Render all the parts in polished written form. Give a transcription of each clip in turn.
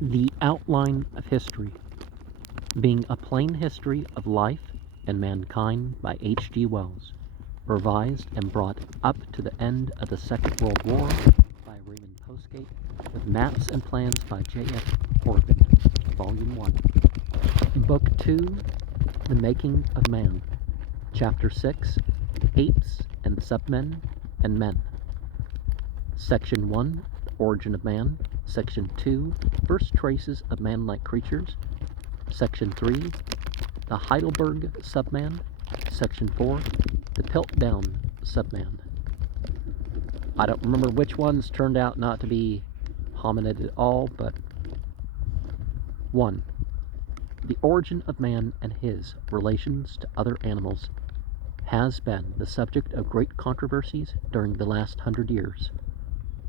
The Outline of History, being a plain history of life and mankind by H.G. Wells, revised and brought up to the end of the Second World War by Raymond Postgate, with maps and plans by J.F. Horvin, Volume 1. Book 2, The Making of Man, Chapter 6, Apes and Submen and Men. Section 1, The Origin of Man. Section 2, First Traces of Man-like Creatures. Section 3, The Heidelberg Subman. Section 4, The Piltdown Subman. I don't remember which ones turned out not to be hominid at all, but 1. The origin of man and his relations to other animals has been the subject of great controversies during the last 100 years.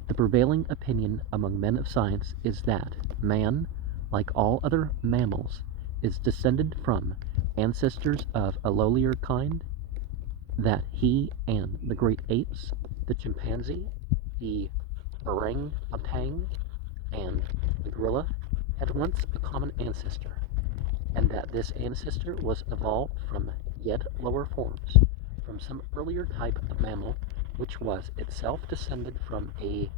The prevailing opinion among men of science is that man, like all other mammals, is descended from ancestors of a lowlier kind, that he and the great apes, the chimpanzee, the orangutan, and the gorilla had once a common ancestor, and that this ancestor was evolved from yet lower forms, from some earlier type of mammal which was itself descended from a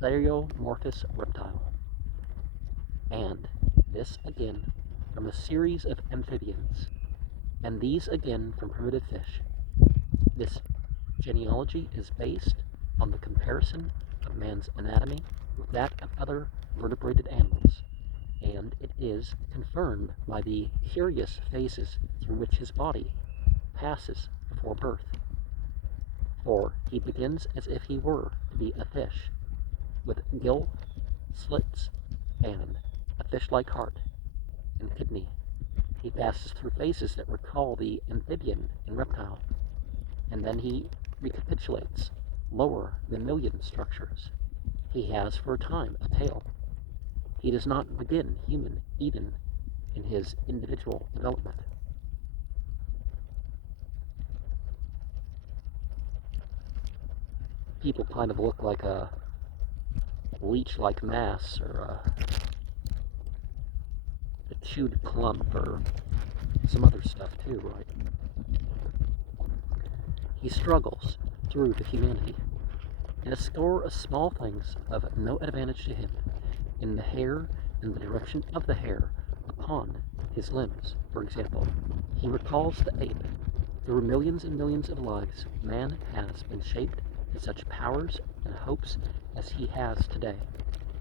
theriomorphous reptile, and this again from a series of amphibians, and these again from primitive fish. This genealogy is based on the comparison of man's anatomy with that of other vertebrated animals, and it is confirmed by the curious phases through which his body passes before birth. For he begins as if he were to be a fish, with gill slits and a fish-like heart and kidney. He passes through phases that recall the amphibian and reptile, and then he recapitulates lower mammalian structures. He has for a time a tail. He does not begin human even in his individual development. People kind of look like a leech-like mass, or a chewed clump, or some other stuff too, right? He struggles through to humanity in a score of small things of no advantage to him, in the hair and the direction of the hair upon his limbs, for example. He recalls the ape. Through millions and millions of lives, man has been shaped to such powers and hopes as he has today.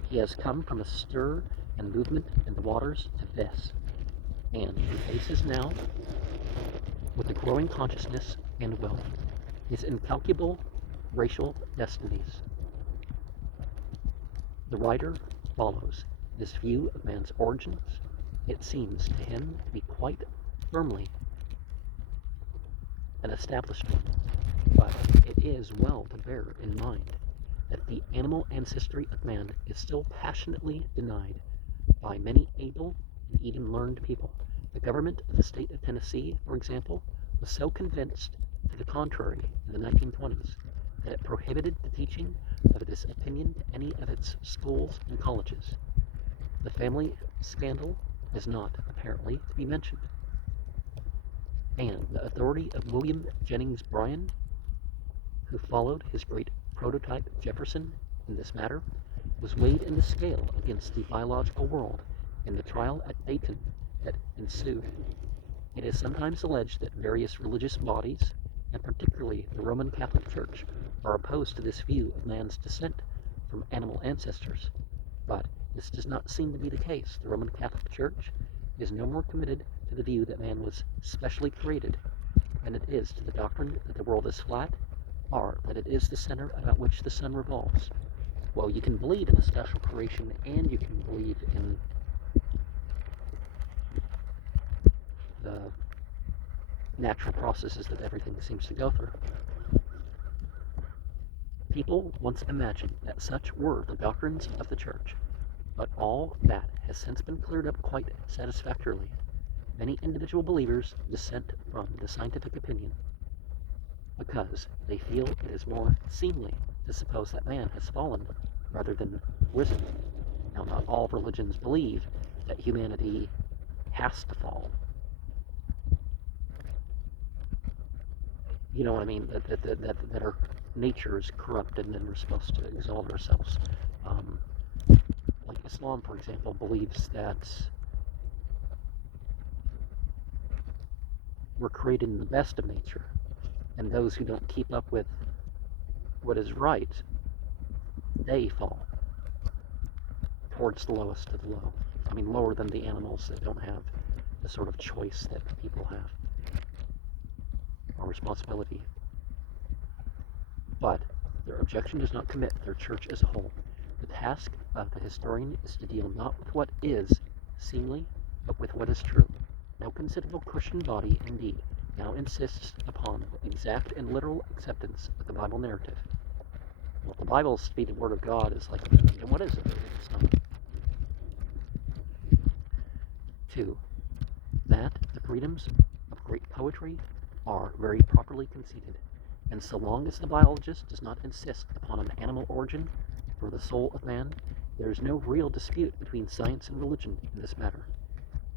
He has come from a stir and movement in the waters to this, and he faces now, with a growing consciousness and will, his incalculable racial destinies. The writer follows this view of man's origins. It seems to him to be quite firmly an established one, but it is well to bear in mind that the animal ancestry of man is still passionately denied by many able and even learned people. The government of the state of Tennessee, for example, was so convinced to the contrary in the 1920s that it prohibited the teaching of this opinion to any of its schools and colleges. The family scandal is not, apparently, to be mentioned, and the authority of William Jennings Bryan, who followed his great prototype Jefferson in this matter, was weighed in the scale against the biological world in the trial at Dayton that ensued. It is sometimes alleged that various religious bodies, and particularly the Roman Catholic Church, are opposed to this view of man's descent from animal ancestors, but this does not seem to be the case. The Roman Catholic Church is no more committed to the view that man was specially created than it is to the doctrine that the world is flat, or that it is the center about which the sun revolves. Well, you can believe in a special creation, and you can believe in the natural processes that everything seems to go through. People once imagined that such were the doctrines of the church, but all that has since been cleared up quite satisfactorily. Many individual believers dissent from the scientific opinion because they feel it is more seemly to suppose that man has fallen rather than risen. Now, not all all religions believe that humanity has to fall. You know what I mean? That our nature is corrupted and we're supposed to exalt ourselves. Like Islam, for example, believes that we're created in the best of nature, and those who don't keep up with what is right, they fall towards the lowest of the low. I mean, lower than the animals that don't have the sort of choice that people have, or responsibility. But their objection does not commit their church as a whole. The task of the historian is to deal not with what is seemly, but with what is true. No considerable Christian body, indeed, now insists upon the exact and literal acceptance of the Bible narrative. Well, if the Bible is to be the Word of God, is like, then what is it? It's not. 2. That the freedoms of great poetry are very properly conceded, and so long as the biologist does not insist upon an animal origin for the soul of man, there is no real dispute between science and religion in this matter.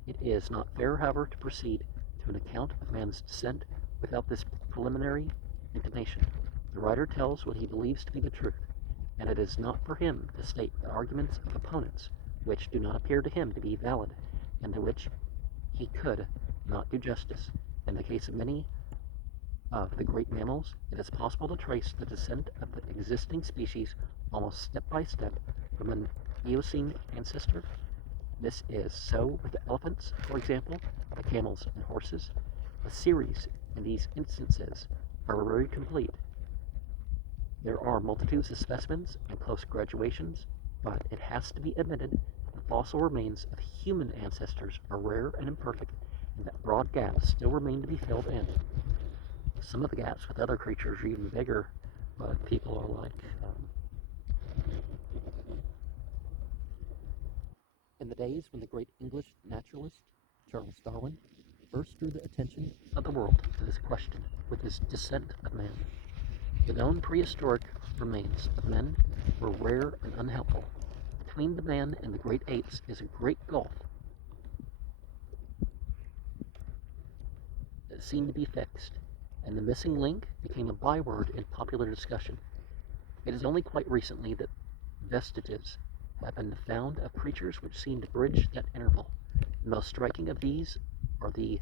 It is not fair, however, to proceed to an account of man's descent without this preliminary intimation. The writer tells what he believes to be the truth, and it is not for him to state the arguments of opponents which do not appear to him to be valid, and to which he could not do justice. In the case of many of the great mammals, it is possible to trace the descent of the existing species almost step by step from an Eocene ancestor. This is so with the elephants, for example, the camels and horses. The series in these instances are very complete. There are multitudes of specimens and close graduations, but it has to be admitted that the fossil remains of human ancestors are rare and imperfect, and that broad gaps still remain to be filled in. Some of the gaps with other creatures are even bigger, but people are like, in the days when the great English naturalist, Charles Darwin, first drew the attention of the world to this question with his Descent of Man, the known prehistoric remains of men were rare and unhelpful. Between the man and the great apes is a great gulf that seemed to be fixed, and the missing link became a byword in popular discussion. It is only quite recently that vestiges have been found of creatures which seem to bridge that interval. The most striking of these are the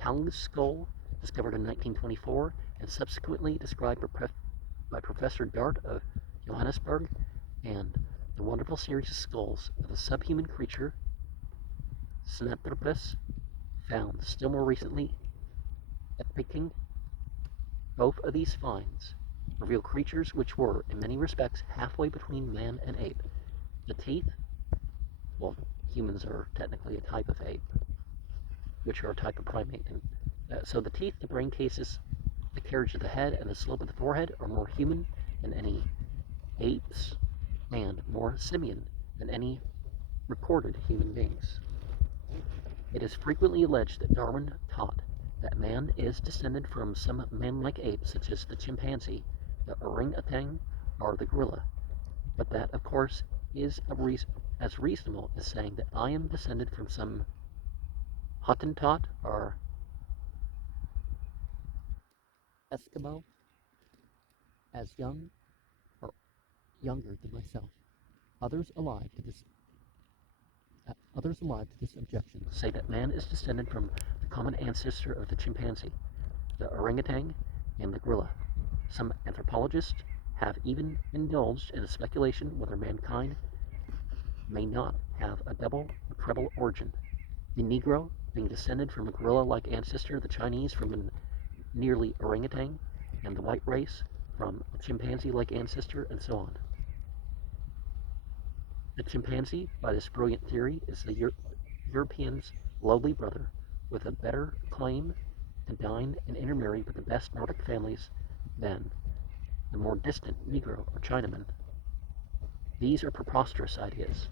Talus skull, discovered in 1924 and subsequently described by Professor Dart of Johannesburg, and the wonderful series of skulls of a subhuman creature, Sinanthropus, found still more recently at Peking. Both of these finds reveal creatures which were, in many respects, halfway between man and ape. The teeth, well, humans are technically a type of ape, which are a type of primate. And, so the teeth, the brain cases, the carriage of the head, and the slope of the forehead are more human than any apes, and more simian than any recorded human beings. It is frequently alleged that Darwin taught that man is descended from some man-like apes, such as the chimpanzee, the orangutan, or the gorilla, but that, of course, is as reasonable as saying that I am descended from some Hottentot or Eskimo, as young or younger than myself. Others alive to this objection say that man is descended from the common ancestor of the chimpanzee, the orangutan, and the gorilla. Some anthropologists have even indulged in a speculation whether mankind may not have a double or treble origin, the Negro being descended from a gorilla-like ancestor, the Chinese from a nearly orangutan, and the white race from a chimpanzee-like ancestor, and so on. The chimpanzee, by this brilliant theory, is the European's lowly brother, with a better claim to dine and intermarry with the best Nordic families than the more distant Negro or Chinaman. These are preposterous ideas.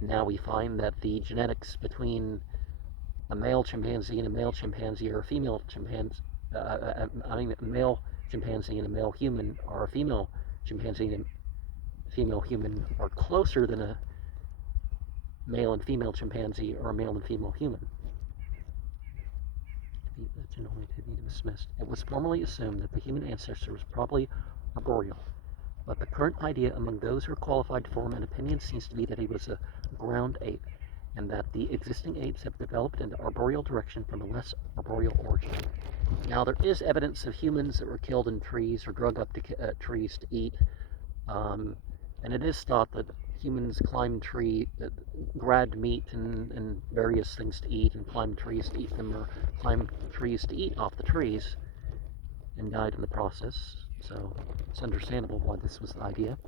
Now we find that the genetics between a male chimpanzee and a male chimpanzee, or a female chimpanzee, a male chimpanzee and a male human, or a female chimpanzee and a female human, are closer than a male and female chimpanzee or a male and female human. To be dismissed. It was formerly assumed that the human ancestor was probably arboreal, but the current idea among those who are qualified to form an opinion seems to be that he was a ground ape, and that the existing apes have developed in the arboreal direction from a less arboreal origin. Now, there is evidence of humans that were killed in trees or drug up to trees to eat, and it is thought that humans climbed grabbed meat and various things to eat, and climbed trees to eat them, or climbed trees to eat off the trees, and died in the process. So it's understandable why this was the idea.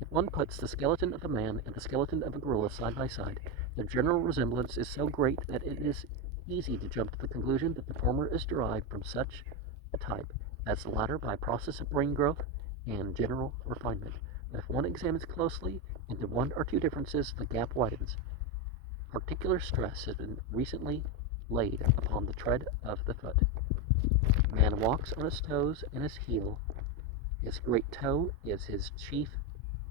If one puts the skeleton of a man and the skeleton of a gorilla side by side, their general resemblance is so great that it is easy to jump to the conclusion that the former is derived from such a type as the latter by a process of brain growth and general refinement. But if one examines closely into one or two differences, the gap widens. Particular stress has been recently laid upon the tread of the foot. Man walks on his toes and his heel. His great toe is his chief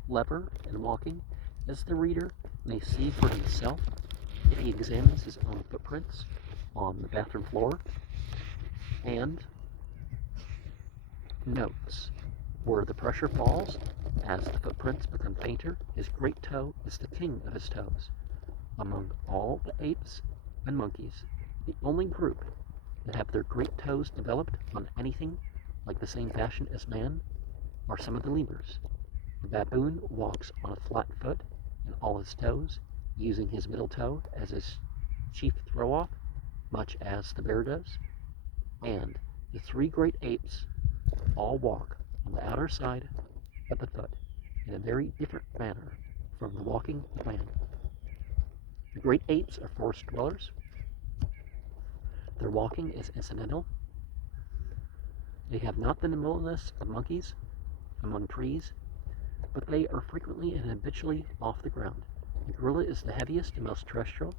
lever in walking, as the reader may see for himself if he examines his own footprints on the bathroom floor and notes where the pressure falls as the footprints become fainter. His great toe is the king of his toes. Among all the apes and monkeys, the only group that have their great toes developed on anything like the same fashion as man are some of the lemurs. The baboon walks on a flat foot and all his toes, using his middle toe as his chief throw-off, much as the bear does. And the three great apes all walk on the outer side of the foot in a very different manner from the walking of man. The great apes are forest dwellers. Their walking is incidental. They have not the nimbleness of monkeys among trees, but they are frequently and habitually off the ground. The gorilla is the heaviest and most terrestrial.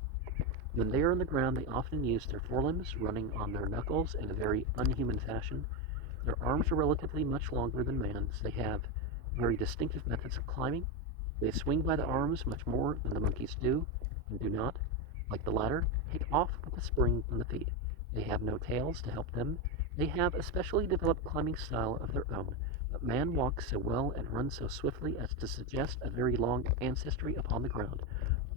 When they are on the ground, they often use their forelimbs, running on their knuckles in a very unhuman fashion. Their arms are relatively much longer than man's. They have very distinctive methods of climbing. They swing by the arms much more than the monkeys do, and do not, like the latter, take off with a spring from the feet. They have no tails to help them. They have a specially developed climbing style of their own, but man walks so well and runs so swiftly as to suggest a very long ancestry upon the ground.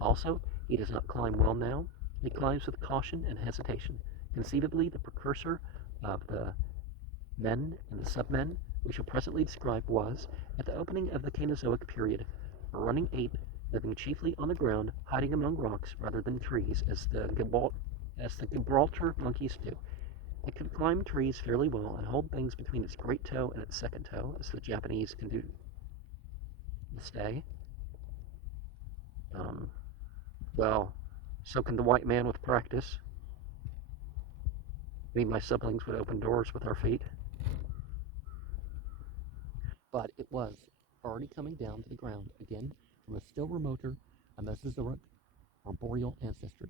Also, he does not climb well now. He climbs with caution and hesitation. Conceivably, the precursor of the men and the submen we shall presently describe was, at the opening of the Cainozoic period, a running ape living chiefly on the ground, hiding among rocks rather than trees, as the Gibraltar monkeys do. It can climb trees fairly well and hold things between its great toe and its second toe, as the Japanese can do this day. Well, so can the white man with practice. Me and my siblings would open doors with our feet. But it was already coming down to the ground again from a still remoter, a Mesozoic arboreal ancestry.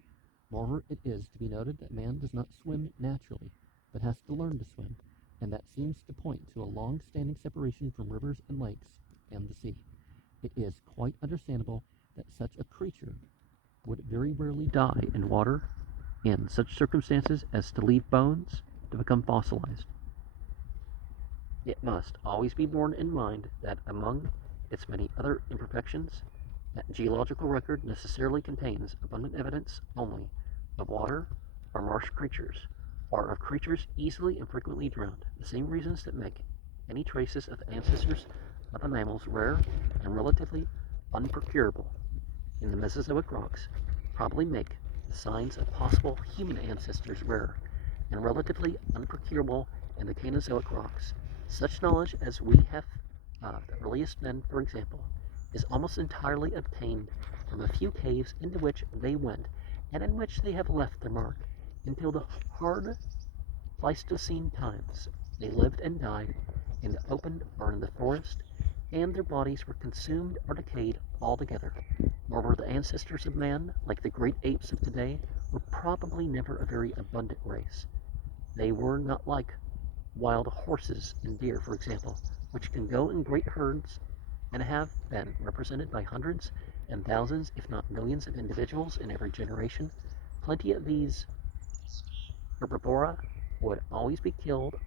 Moreover, it is to be noted that man does not swim naturally, but has to learn to swim, and that seems to point to a long-standing separation from rivers and lakes and the sea. It is quite understandable that such a creature would very rarely die in water in such circumstances as to leave bones to become fossilized. It must always be borne in mind that among its many other imperfections, that geological record necessarily contains abundant evidence only of water or marsh creatures, or of creatures easily and frequently drowned. The same reasons that make any traces of the ancestors of the mammals rare and relatively unprocurable in the Mesozoic rocks probably make the signs of possible human ancestors rare and relatively unprocurable in the Cainozoic rocks. Such knowledge as we have of the earliest men, for example, is almost entirely obtained from a few caves into which they went, and in which they have left their mark until the hard Pleistocene times. They lived and died in the open or in the forest, and their bodies were consumed or decayed altogether. Moreover, the ancestors of man, like the great apes of today, were probably never a very abundant race. They were not like wild horses and deer, for example, which can go in great herds and have been represented by hundreds and thousands, if not millions, of individuals in every generation. Plenty of these herbivora would always be killed,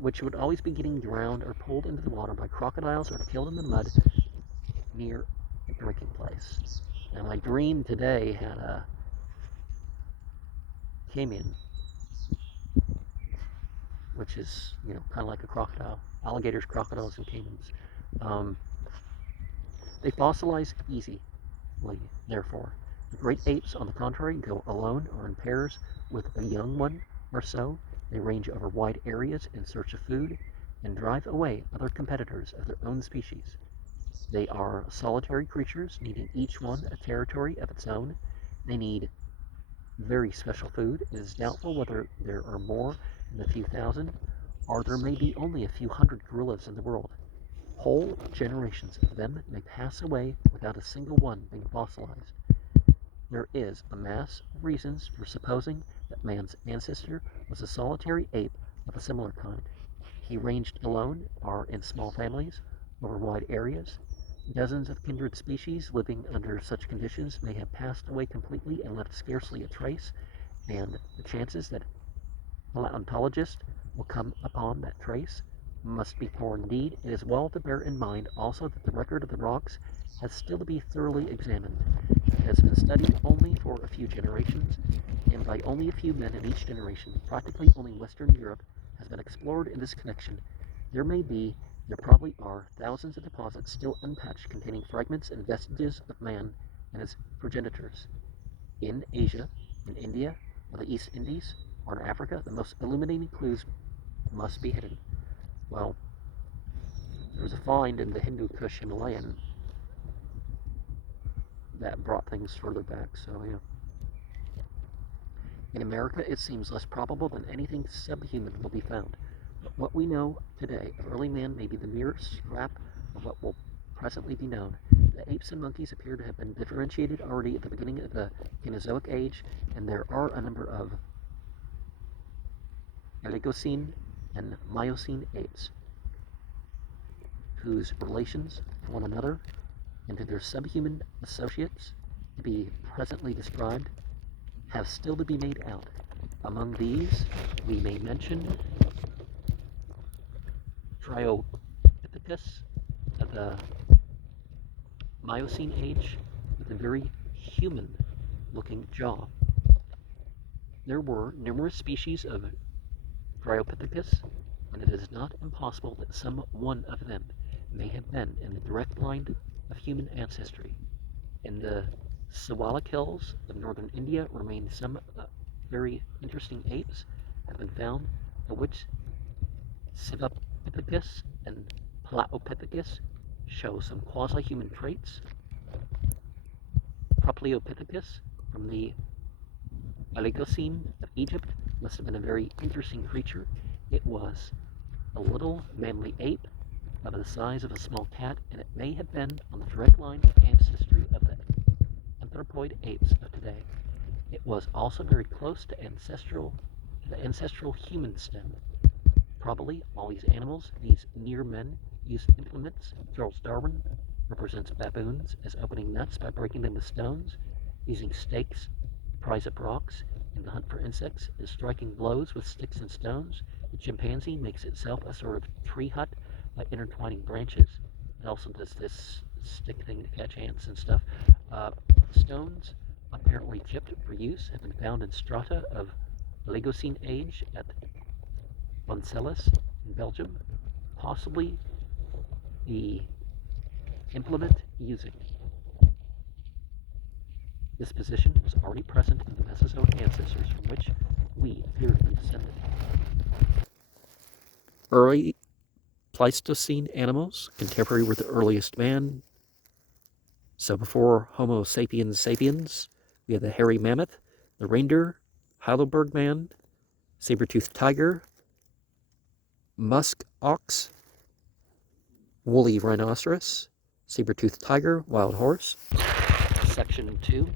which would always be getting drowned or pulled into the water by crocodiles or killed in the mud near a drinking place. Now, my dream today had a caiman, which is, kind of like a crocodile. Alligators, crocodiles, and caimans. They fossilize easily, therefore. The great apes, on the contrary, go alone or in pairs with a young one or so. They range over wide areas in search of food and drive away other competitors of their own species. They are solitary creatures, needing each one a territory of its own. They need very special food. It is doubtful whether there are more than a few thousand, or there may be only a few hundred gorillas in the world. Whole generations of them may pass away without a single one being fossilized. There is a mass of reasons for supposing that man's ancestor was a solitary ape of a similar kind. He ranged alone or in small families over wide areas. Dozens of kindred species living under such conditions may have passed away completely and left scarcely a trace, and the chances that paleontologists will come upon that trace must be poor indeed. It is well to bear in mind also that the record of the rocks has still to be thoroughly examined. It has been studied only for a few generations, and by only a few men in each generation. Practically only Western Europe has been explored in this connection. There probably are thousands of deposits still unpatched containing fragments and vestiges of man and his progenitors. In Asia, in India, or the East Indies, or in Africa, the most illuminating clues must be hidden. Well, there was a find in the Hindu Kush Himalayan that brought things further back, so yeah. In America, it seems less probable than anything subhuman will be found. But what we know today of early man may be the mere scrap of what will presently be known. The apes and monkeys appear to have been differentiated already at the beginning of the Cenozoic age, and there are a number of Oligocene and Miocene apes, whose relations to one another and to their subhuman associates, to be presently described, have still to be made out. Among these, we may mention Dryopithecus of the Miocene age with a very human-looking jaw. There were numerous species of Dryopithecus, and it is not impossible that some one of them may have been in the direct line of human ancestry. In the Siwalik Hills of northern India remain some very interesting apes have been found, of which Sivapithecus and Palaeopithecus show some quasi-human traits. Propleopithecus from the Oligocene of Egypt must have been a very interesting creature. It was a little manly ape of the size of a small cat, and it may have been on the direct line of ancestry of the anthropoid apes of today. It was also very close to the ancestral human stem. Probably all these animals, these near men, used implements. Charles Darwin represents baboons as opening nuts by breaking them with stones, using stakes to prise up rocks in the hunt for insects, and striking blows with sticks and stones. The chimpanzee makes itself a sort of tree hut by intertwining branches. It also does this stick thing to catch ants and stuff. Stones, apparently chipped for use, have been found in strata of Oligocene age at Boncelis in Belgium, possibly the implement using this position was already present in the Mesozoic ancestors from which we appear to be descended. Early Pleistocene animals, contemporary with the earliest man. So before Homo sapiens sapiens, we have the hairy mammoth, the reindeer, Heidelberg man, saber-toothed tiger, musk ox, woolly rhinoceros, saber-toothed tiger, wild horse. Section 2.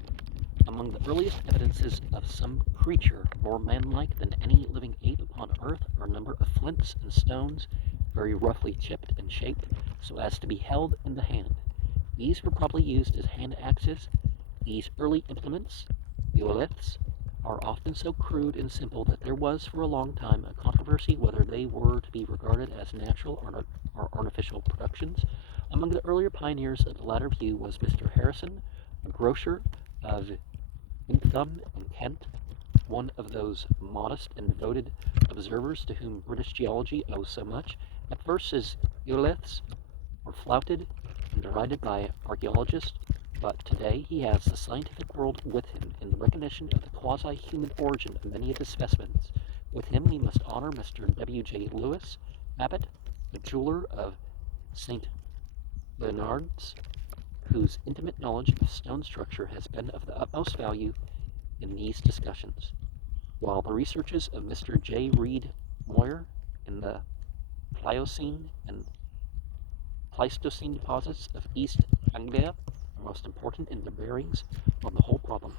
Among the earliest evidences of some creature more man-like than any living ape upon earth are a number of flints and stones, very roughly chipped and shaped so as to be held in the hand. These were probably used as hand axes. These early implements, eoliths, are often so crude and simple that there was for a long time a controversy whether they were to be regarded as natural or artificial productions. Among the earlier pioneers of the latter view was Mr. Harrison, a grocer of Intham in Kent, one of those modest and devoted observers to whom British geology owes so much. At first his eoliths were flouted and derided by archaeologists, but today he has the scientific world with him in the recognition of the quasi-human origin of many of his specimens. With him we must honor Mr. W.J. Lewis, Abbott, the jeweler of St. Bernard's, whose intimate knowledge of stone structure has been of the utmost value in these discussions, while the researches of Mr. J. Reed Moyer in the Pliocene and Pleistocene deposits of East Anglia are most important in their bearings on the whole problem.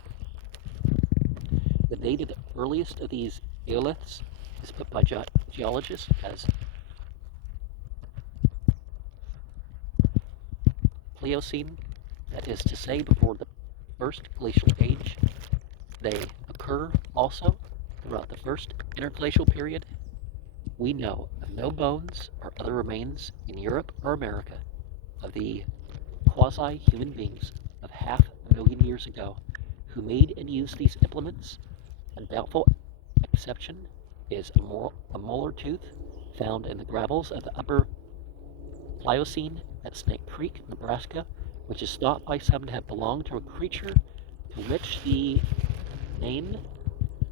The date of the earliest of these eoliths is put by geologists as Pliocene, that is to say before the first glacial age. They occur also throughout the first interglacial period. We know of no bones or other remains in Europe or America of the quasi-human beings of 500,000 years ago who made and used these implements. A doubtful exception is a molar tooth found in the gravels of the upper Pliocene at Snake Creek, Nebraska, which is thought by some to have belonged to a creature to which the name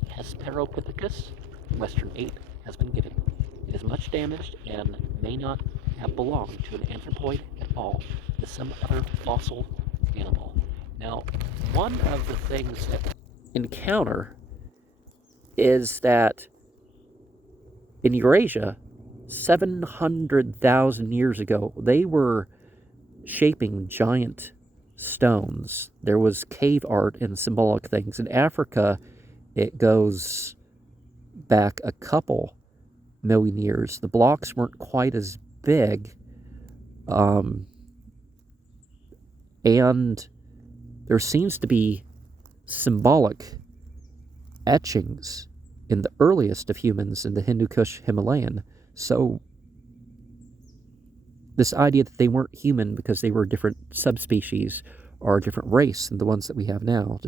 Hesperopithecus, western ape, has been given. It is much damaged and may not have belonged to an anthropoid at all, but some other fossil animal. Now, one of the things that we encounter is that in Eurasia, 700,000 years ago, they were shaping giant stones. There was cave art and symbolic things. In Africa, it goes back a couple million years. The blocks weren't quite as big, and there seems to be symbolic etchings in the earliest of humans in the Hindu Kush Himalayan. So this idea that they weren't human because they were a different subspecies or a different race than the ones that we have now,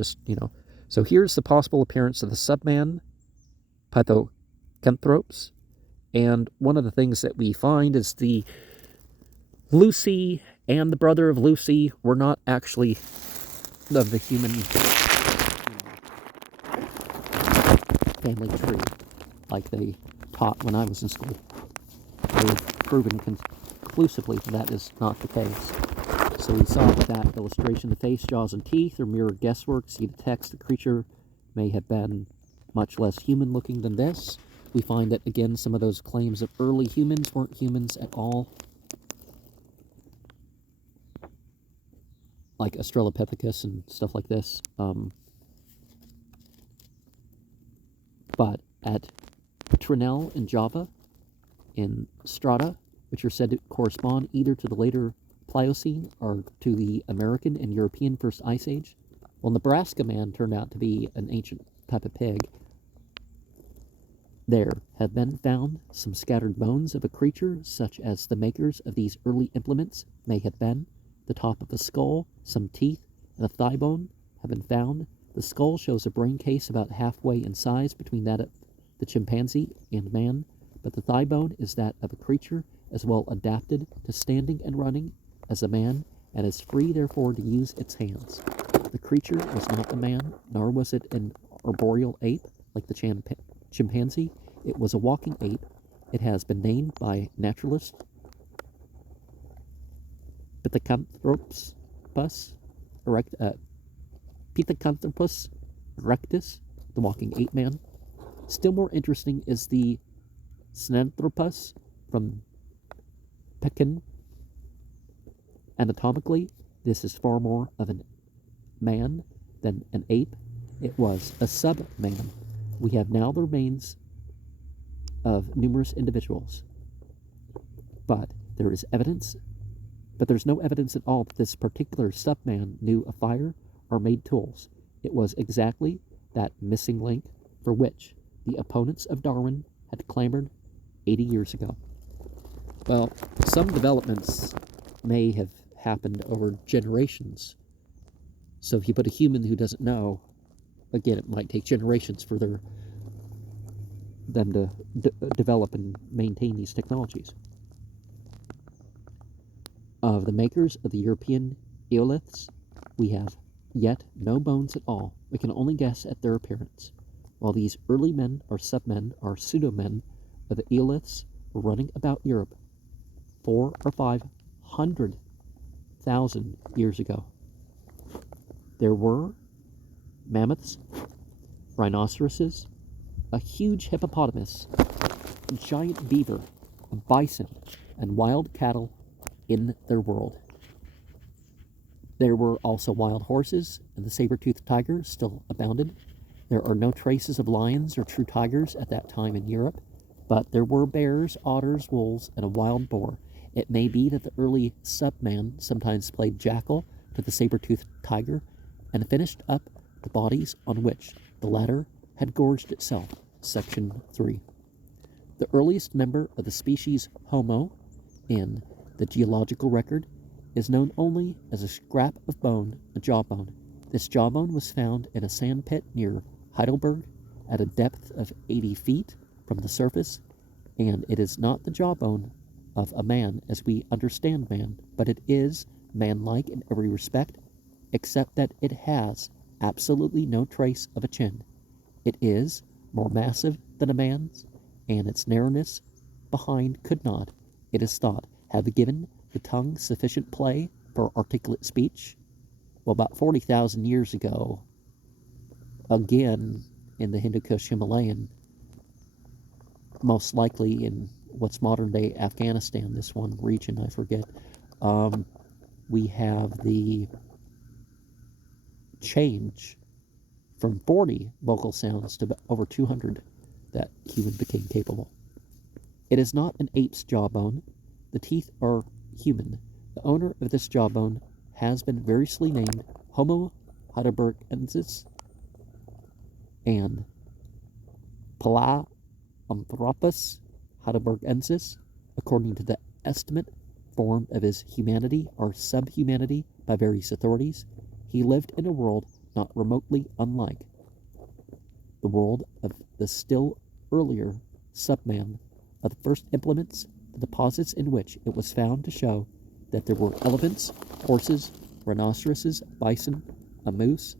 So here's the possible appearance of the subman Pithecanthropes. And one of the things that we find is the Lucy and the brother of Lucy were not actually of the human family tree like they taught when I was in school. They have proven conclusively that is not the case. So we saw with that illustration the face, jaws, and teeth are mirrored guesswork. See the text, the creature may have been much less human looking than this. We find that, again, some of those claims of early humans weren't humans at all. Like Australopithecus and stuff like this. But at Trinell in Java, in strata, which are said to correspond either to the later Pliocene or to the American and European First Ice Age, well, Nebraska man turned out to be an ancient type of pig. There have been found some scattered bones of a creature such as the makers of these early implements may have been. The top of the skull, some teeth, and a thigh bone have been found. The skull shows a brain case about halfway in size between that of the chimpanzee and man, but the thigh bone is that of a creature as well adapted to standing and running as a man, and is free therefore to use its hands. The creature was not a man, nor was it an arboreal ape like the chimpanzee. It was a walking ape. It has been named by naturalists Pithecanthropus erectus, the walking ape man. Still more interesting is the Sinanthropus from Pekin. Anatomically, this is far more of a man than an ape. It was a sub-man. We have now the remains of numerous individuals, but there is evidence But there's no evidence at all that this particular subman knew of fire or made tools. It was exactly that missing link for which the opponents of Darwin had clamored 80 years ago. Well, some developments may have happened over generations. So if you put a human who doesn't know, again, it might take generations for them to develop and maintain these technologies. Of the makers of the European eoliths, we have yet no bones at all. We can only guess at their appearance. While these early men or submen or pseudo-men of the eoliths were running about Europe 400 or 500,000 years ago. There were mammoths, rhinoceroses, a huge hippopotamus, a giant beaver, a bison, and wild cattle in their world. There were also wild horses, and the saber-toothed tiger still abounded. There are no traces of lions or true tigers at that time in Europe, but there were bears, otters, wolves, and a wild boar. It may be that the early subman sometimes played jackal to the saber-toothed tiger and finished up the bodies on which the latter had gorged itself. Section 3. The earliest member of the species Homo in the geological record is known only as a scrap of bone, a jawbone. This jawbone was found in a sand pit near Heidelberg at a depth of 80 feet from the surface, and it is not the jawbone of a man as we understand man, but it is man-like in every respect, except that it has absolutely no trace of a chin. It is more massive than a man's, and its narrowness behind could not, it is thought, have given the tongue sufficient play for articulate speech. Well, about 40,000 years ago, again in the Hindu Kush Himalayan, most likely in what's modern-day Afghanistan, this one region, I forget, we have the change from 40 vocal sounds to over 200 that human became capable. It is not an ape's jawbone. The teeth are human. The owner of this jawbone has been variously named Homo heidelbergensis and Palanthropus heidelbergensis, according to the estimate form of his humanity or subhumanity by various authorities. He lived in a world not remotely unlike the world of the still earlier subman of the first implements, the deposits in which it was found to show that there were elephants, horses, rhinoceroses, bison, a moose,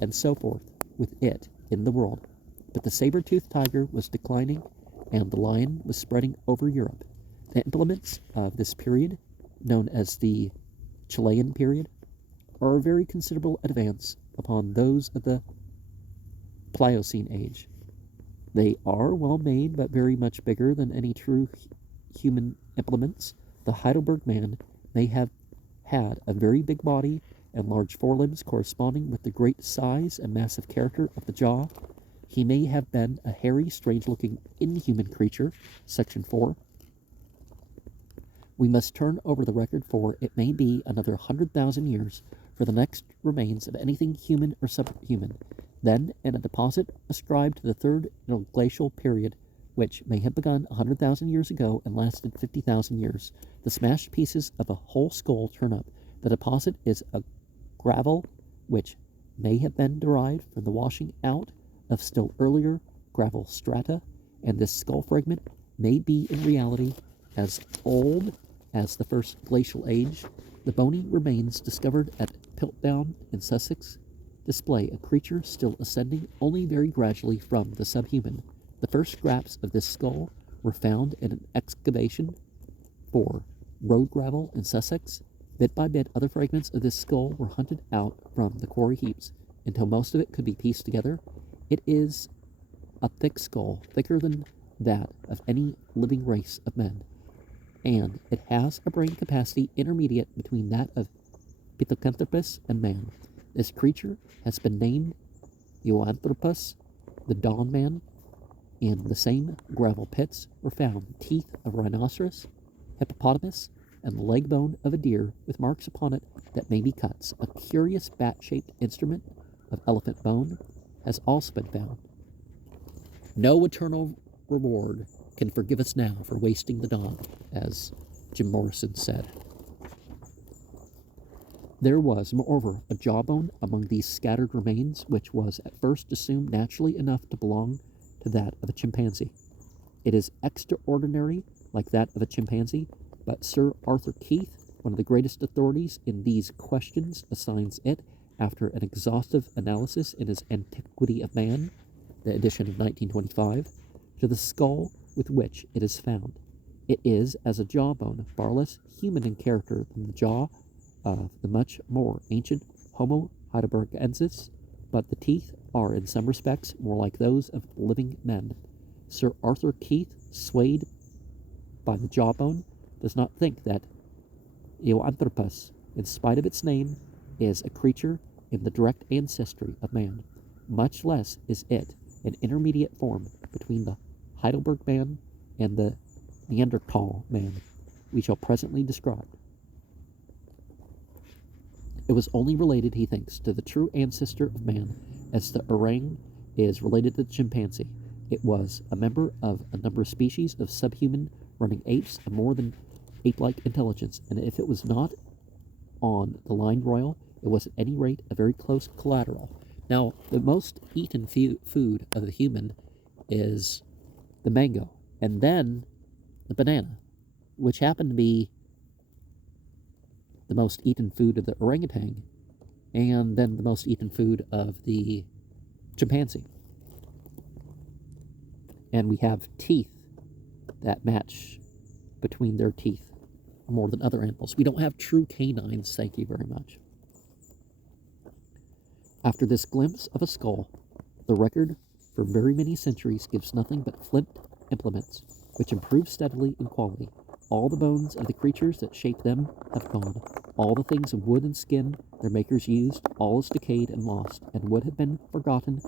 and so forth with it in the world. But the saber-toothed tiger was declining, and the lion was spreading over Europe. The implements of this period, known as the Chilean period, are a very considerable advance upon those of the Pliocene age. They are well made, but very much bigger than any true human implements. The Heidelberg man may have had a very big body and large forelimbs corresponding with the great size and massive character of the jaw. He may have been a hairy, strange-looking, inhuman creature. Section 4. We must turn over the record, for it may be another 100,000 years for the next remains of anything human or subhuman. Then, in a deposit ascribed to the third glacial period, which may have begun 100,000 years ago and lasted 50,000 years, the smashed pieces of a whole skull turn up. The deposit is a gravel which may have been derived from the washing out of still earlier gravel strata, and this skull fragment may be in reality as old as the first glacial age. The bony remains discovered at Piltdown in Sussex display a creature still ascending only very gradually from the subhuman. The first scraps of this skull were found in an excavation for road gravel in Sussex. Bit by bit, other fragments of this skull were hunted out from the quarry heaps until most of it could be pieced together. It is a thick skull, thicker than that of any living race of men, and it has a brain capacity intermediate between that of Pithecanthropus and man. This creature has been named Euanthropus, the Dawn Man. In the same gravel pits were found teeth of rhinoceros, hippopotamus, and the leg bone of a deer with marks upon it that may be cuts. A curious bat-shaped instrument of elephant bone has also been found. No eternal reward can forgive us now for wasting the dawn, as Jim Morrison said. There was, moreover, a jawbone among these scattered remains, which was at first assumed naturally enough to belong to that of a chimpanzee. It is extraordinary, like that of a chimpanzee, but Sir Arthur Keith, one of the greatest authorities in these questions, assigns it, after an exhaustive analysis in his Antiquity of Man, the edition of 1925, to the skull with which it is found. It is, as a jawbone, far less human in character than the jaw of the much more ancient Homo heidelbergensis, but the teeth are in some respects more like those of living men. Sir Arthur Keith, swayed by the jawbone, does not think that Eoanthropus, in spite of its name, is a creature in the direct ancestry of man. Much less is it an intermediate form between the Heidelberg man and the Neanderthal man we shall presently describe. It was only related, he thinks, to the true ancestor of man as the orang is related to the chimpanzee. It was a member of a number of species of subhuman running apes of more than ape-like intelligence, and if it was not on the line royal, it was at any rate a very close collateral. Now, the most eaten food of the human is the mango, and then the banana, which happened to be the most eaten food of the orangutan, and then the most eaten food of the chimpanzee. And we have teeth that match between their teeth more than other animals. We don't have true canines, thank you very much. After this glimpse of a skull, the record for very many centuries gives nothing but flint implements, which improve steadily in quality. All the bones of the creatures that shape them have gone. All the things of wood and skin their makers used, all is decayed and lost, and would have been forgotten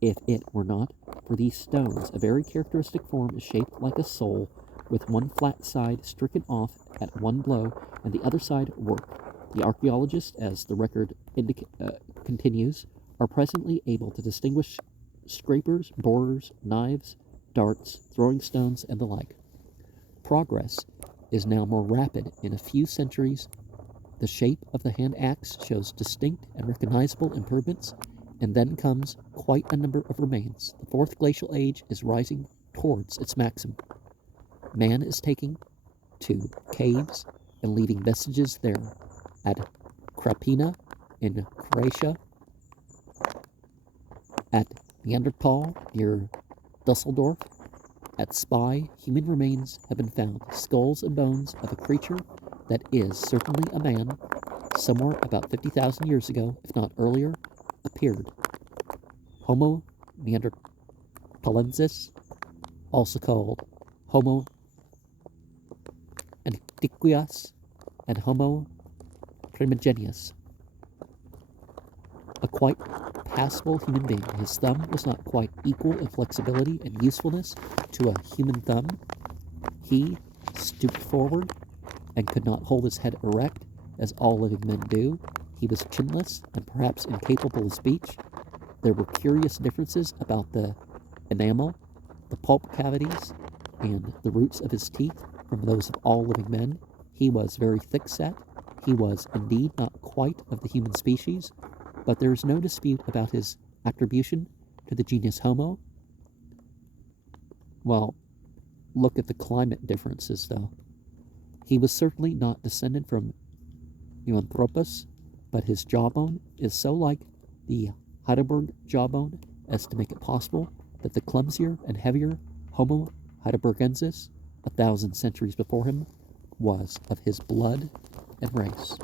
if it were not for these stones. A very characteristic form is shaped like a soul, with one flat side stricken off at one blow, and the other side worked. The archaeologists, as the record continues, are presently able to distinguish scrapers, borers, knives, darts, throwing stones, and the like. Progress is now more rapid. In a few centuries, the shape of the hand axe shows distinct and recognizable improvements, and then comes quite a number of remains. The fourth glacial age is rising towards its maximum. Man is taking to caves and leaving vestiges there. At Krapina in Croatia, at Neanderthal near Dusseldorf, at Spy, human remains have been found, skulls and bones of a creature that is certainly a man, somewhere about 50,000 years ago, if not earlier, appeared. Homo neanderthalensis, also called Homo antiquus and Homo primigenius. A quite passable human being. His thumb was not quite equal in flexibility and usefulness to a human thumb. He stooped forward and could not hold his head erect, as all living men do. He was chinless and perhaps incapable of speech. There were curious differences about the enamel, the pulp cavities, and the roots of his teeth from those of all living men. He was very thick-set. He was indeed not quite of the human species, but there is no dispute about his attribution to the genus Homo. Well, look at the climate differences, though. He was certainly not descended from Eoanthropus, but his jawbone is so like the Heidelberg jawbone as to make it possible that the clumsier and heavier Homo heidelbergensis, 1,000 centuries before him, was of his blood and race.